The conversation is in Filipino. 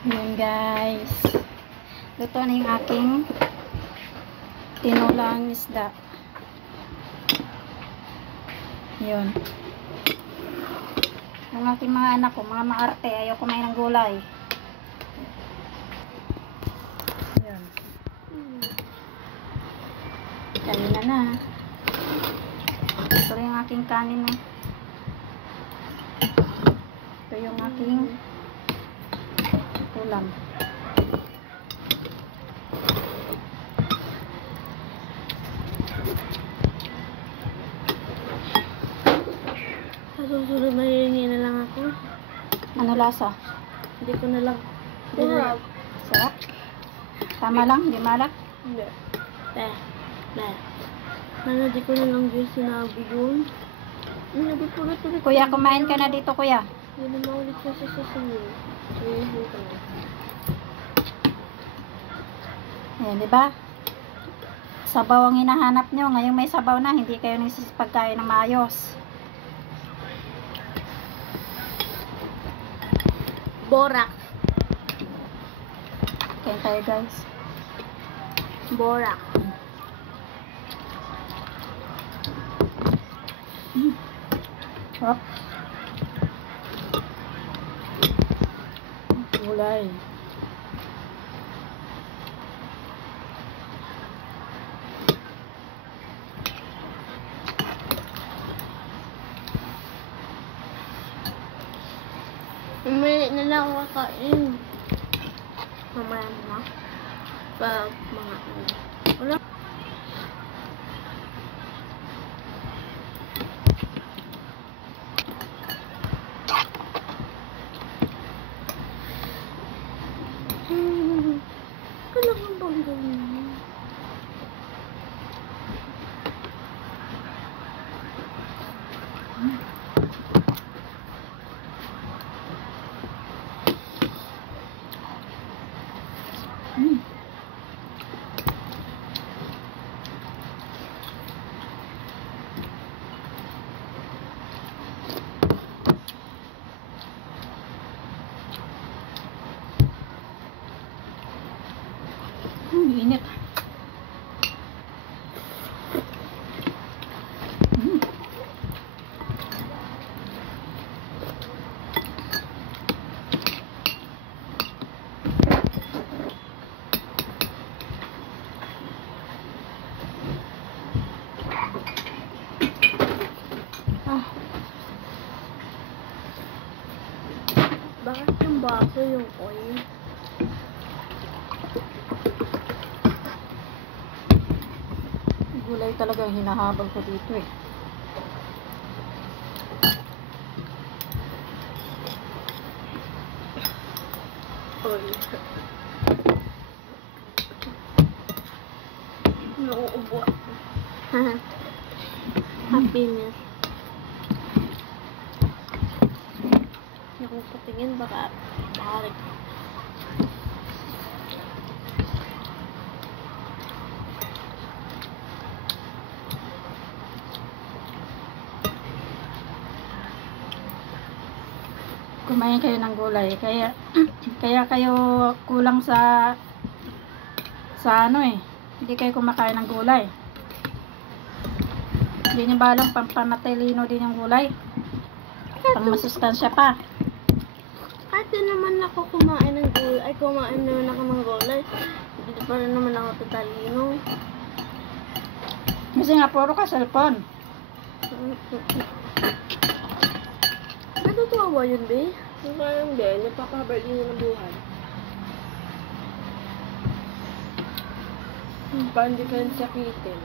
Yun guys. Luto na yung aking tinulang isda. Yun. Yung aking mga anak ko, mga maarte, ayaw kumain ng gulay. Yun. Kanin na. Ito yung aking kanin. Ito yung aking ulam. Sa susunod mahihingi na lang ako. Ano lasa? Hindi ko na lang. Sarap? Tama lang? Hindi malak? Hindi. Sana di ko na lang din sinabi yun. Hindi po na tuloy. Kuya, kumain ka na dito, kuya. Hindi na maulit siya sa susunod. Ayun ka na. Ayan, di ba? Sabaw ang hinahanap nyo. Ngayon may sabaw na, hindi kayo nagsisipagkain ng maayos. Borak. Kain tayo, guys. Borak. Hop. Gulay. Umili na lang ako kakain. Mamaya na. Pag mga ano. Wala. Kailangan bang gawin? Init. Bakit yung baso yung oil? Gulay talaga yung hinahabol ko dito eh. Oil. Nauubo. Happiness. Hindi ako patingin, baka makarik. Kumain kayo ng gulay. Kaya kayo kulang sa ano eh. Hindi kayo kumakain ng gulay. Hindi nyo ba alam pampamatalino din yung gulay? Pang masustansya pa. Kahit din naman ako kumain ng gulay. Ay, kumain naman ako ng gulay. Hindi pa rin naman ako tatalino. Kasi nga puro ka cellphone. Natutuwa ba yun, be? Yung parang be, napakabal din ng buhay. Parang di ka sakitin.